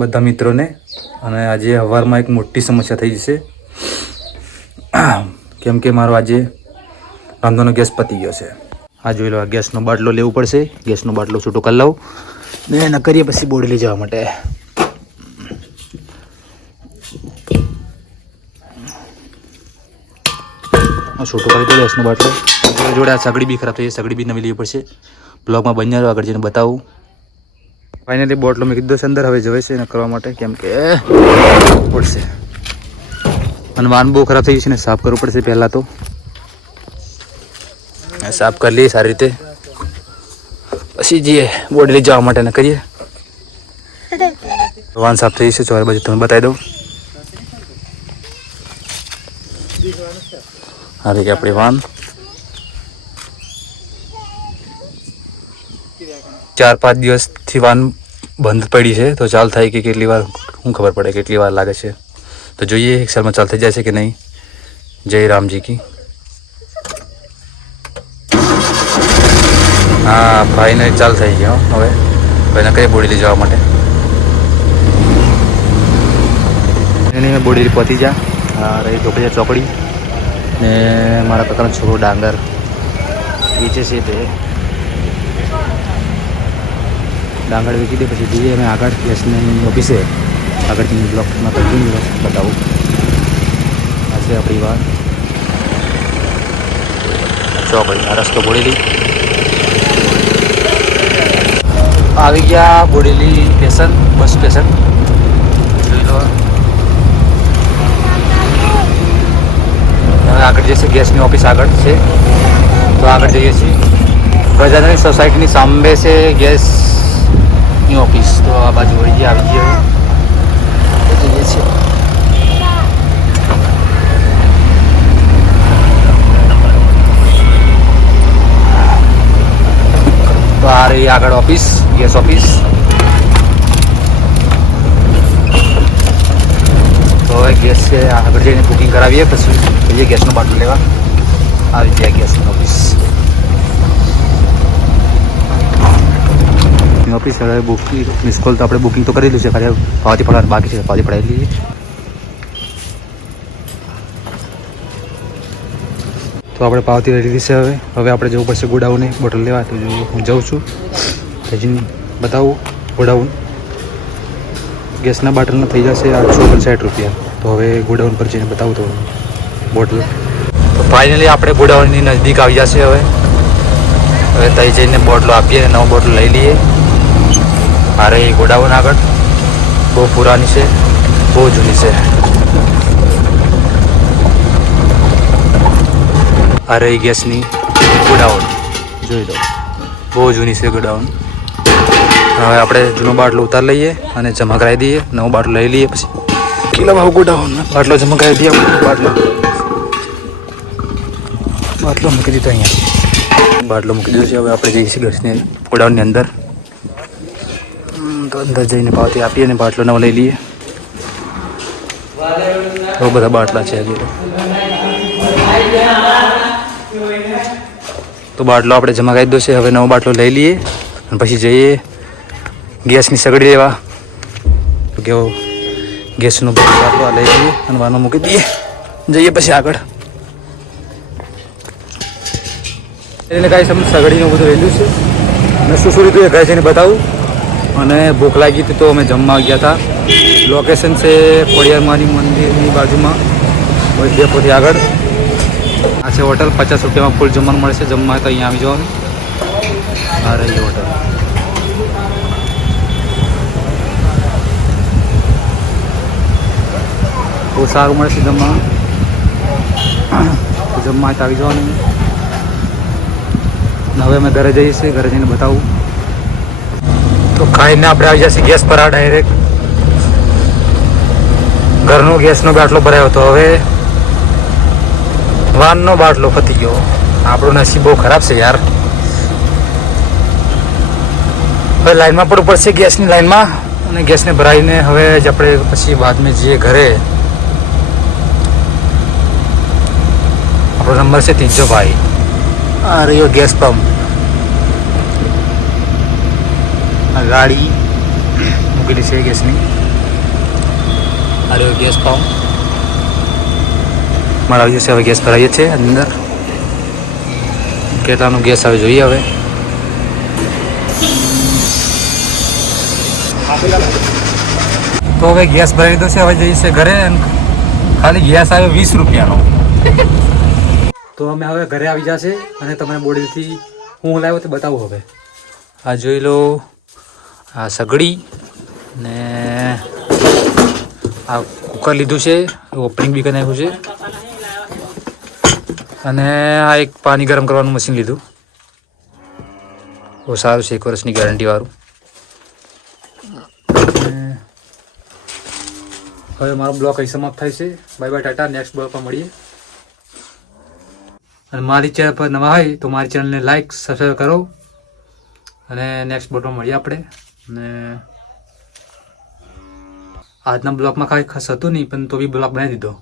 બધા મિત્રોને. અને આજે સવારમાં એક મોટી સમસ્યા થઈ જશે, કેમ કે મારો આજે રાંધવાનો ગેસ પતી ગયો છે. આ જોઈ લો, આ ગેસનો બાટલો લેવું પડશે. ગેસનો બાટલો છૂટો કરી લઉં ને ન કરીએ પછી બોડી લઈ જવા માટે. છૂટો કરી દો ગેસનો બાટલો. જોડે આ સગડી બી ખરાબ થઈ, સગડી બી નવી લેવી પડશે. બ્લોગમાં બની રહ્યો, આગળ જઈને બતાવું. ફાઇનલી બોટલો મેં કીધો છે અંદર, હવે જવે છે એને કરવા માટે, કેમ કે પડશે. અને વાન બહુ ખરાબ થઈ ગઈ છે ને, સાફ કરવું પડશે. પહેલાં તો સાફ કરી લઈએ સારી રીતે, પછી જઈએ બોડી લઈ જવા માટે ને કરીએ. વાન સાફ થઈ છે, ચોરે બાજુ તમે બતાવી દઉં. આ રહી આપણી વાન. 4-5 દિવસથી વાન બંધ પડી છે, તો ચાલ થાય કે કેટલી વાર, શું ખબર પડે કેટલી વાર લાગે છે. તો જોઈએ એક સાલમાં ચાલ થઈ જાય છે કે નહીં. જય રામજી કી. હા ફાઇનલી ચાલ થઈ ગયો. હવે એને કઈ બોડી લઈ જવા માટે એની મેં બોડી પહોંચી જા. હા રહી ઢોકળિયા ચોકડી ને મારા કાકાનો છોકરો ડાંગર વેચે છે. તે ડાંગર વેચી દે પછી જઈએ અમે આગળ ગેસની ઓફિસે. આગળથી બ્લોકમાં કન્ટિન્યુ બતાવું. આ છે આપણી વાત ચોકડી. આ રસ્તો બોડેલી આવી ગયા. બોડેલી સ્ટેશન, બસ સ્ટેશન જોઈ લો. હવે આગળ જશે ગેસની ઓફિસ આગળ છે, તો આગળ જઈએ છીએ. ગજાનંદ સોસાયટીની સામે છે ગેસની ઓફિસ. તો આ બાજુ વળી ગયા, આવી ગયા જઈએ છીએ. તો આ રહી આગળ ઓફિસ, ગેસ ઓફિસ. તો હવે ગેસ છે, આગળ જઈને બુકિંગ કરાવીએ, પછી જઈએ ગેસનો બાટલો લેવા. આવી જાય ગેસની ઓફિસ. ઓફિસ હવે બુકિંગ મિસ કોલ તો આપણે બુકિંગ તો કરેલું છે, ખાલી પાવતી પડાવવાનું બાકી છે. પાવતી પડાવી લઈએ. તો આપણે પાવતી લઈ લીધી છે. હવે આપણે જવું પડશે ગોડાઉને બોટલ લેવા. તો હું જાઉં છું, હજી બતાવું. ગોડાઉન ગેસના બાટલના થઈ જશે 859 રૂપિયા. તો હવે ગોડાઉન પર જઈને બતાવું તો બોટલ. તો ફાઇનલી આપણે ગોડાઉનની નજદીક આવી જશે. હવે ત્યાં જઈને બોટલો આપીએ, નવો બોટલ લઈ લઈએ. અરે એ ગોડાઉન આગળ બહુ પુરાની છે, બહુ જૂની છે. અરે એ ગેસની ગોડાઉન જોઈ લો, બહુ જૂની છે ગોડાઉન. હવે આપણે જૂનો બાટલો ઉતાર લઈએ અને જમા કરાવી દઈએ. નવો બાટલો લઈ લઈએ, પછી કેટલા ભાવ ગોડાઉન બાટલો જમા કરાવી દઈએ. બાટલો મૂકી દીધો અહીંયા. બાટલો મૂકી દીધો છે. હવે આપણે જઈએ છીએ ગેસની ગોડાઉનની અંદર. તો અંદર જઈને પાવતી આપીએ અને બાટલો નવો લઈ લઈએ. બહુ બધા બાટલા છે. તો બાટલો આપણે જમા કરી દીધો છે. હવે નવો બાટલો લઈ લઈએ અને પછી જઈએ ગેસની સગડી લેવા. તો કેવો ગેસનો બાટલો લઈ લઈએ અને વાનો મૂકી દઈએ. જઈએ પછી આગળ. એને કાંઈ સમજ સગડીનું બધું રહેલું છે અને શું રીતું એ ઘરે જઈને બતાવું. અને ભૂખ લાગી હતી તો અમે જમવા ગયા હતા. લોકેશન છે ખોડિયારમાંની મંદિરની બાજુમાં, ડેપોથી આગળ. આ છે હોટલ. 50 રૂપિયામાં ફૂલ જમવાનું મળે છે. જમવા તો અહીંયા આવી જવાનું. આ રહી હોટલ. બહુ સારું મળે છે જમવા. જમવા તો આવી જવાનું. હવે અમે ઘરે જઈએ છીએ. ઘરે જઈને બતાવું. તો ખાઈને આપણે આવી જશે ગેસ પર. આ ડાયરેક્ટ ઘરનો ગેસનો બાટલો ભરાયો હતો. હવે વાનનો બાટલો પતી ગયો. આપણું નસીબ બહુ ખરાબ છે યાર. હવે લાઈનમાં પડવું પડશે ગેસની લાઈનમાં, અને ગેસને ભરાઈને હવે જ આપણે પછી બાદમાં જઈએ ઘરે. આપણો નંબર છે 300 ભાઈ. આ રહ્યો ગેસ પંપ. આ ગાડી મૂકેલી છે ગેસની. આ રહ્યો ગેસ પંપ. મારા આવી જશે. હવે ગેસ ભરાઈએ છીએ અંદર. કેટલાનું ગેસ આવે જોઈએ હવે. તો હવે ગેસ ભરાઈ લીધો છે. હવે જઈએ છીએ ઘરે. ખાલી ગેસ આવ્યો 20 રૂપિયાનો. તો અમે હવે ઘરે આવી જશે અને તમને બોડીથી હું લાવ્યો તો બતાવું. હવે આ જોઈ લો, આ સગડી ને આ કુકર લીધું છે, ઓપનિંગ બી કરી નાખ્યું છે. અને આ એક પાણી ગરમ કરવાનું મશીન લીધું. બહુ સારું છે, 1 વર્ષની ગેરંટીવાળું. હવે મારો બ્લોગ અહીં સમાપ્ત થાય છે. Bye bye, Tata. Next blog પર મળીએ. અને મારી ચેનલ પર નવા હોય તો મારી ચેનલને લાઈક સબસ્ક્રાઈબ કરો. અને નેક્સ્ટ બ્લોગમાં મળીએ આપણે. અને આજના બ્લોગમાં કાંઈ ખાસ હતું નહીં, પણ તો બી બ્લોગ બનાવી દીધો.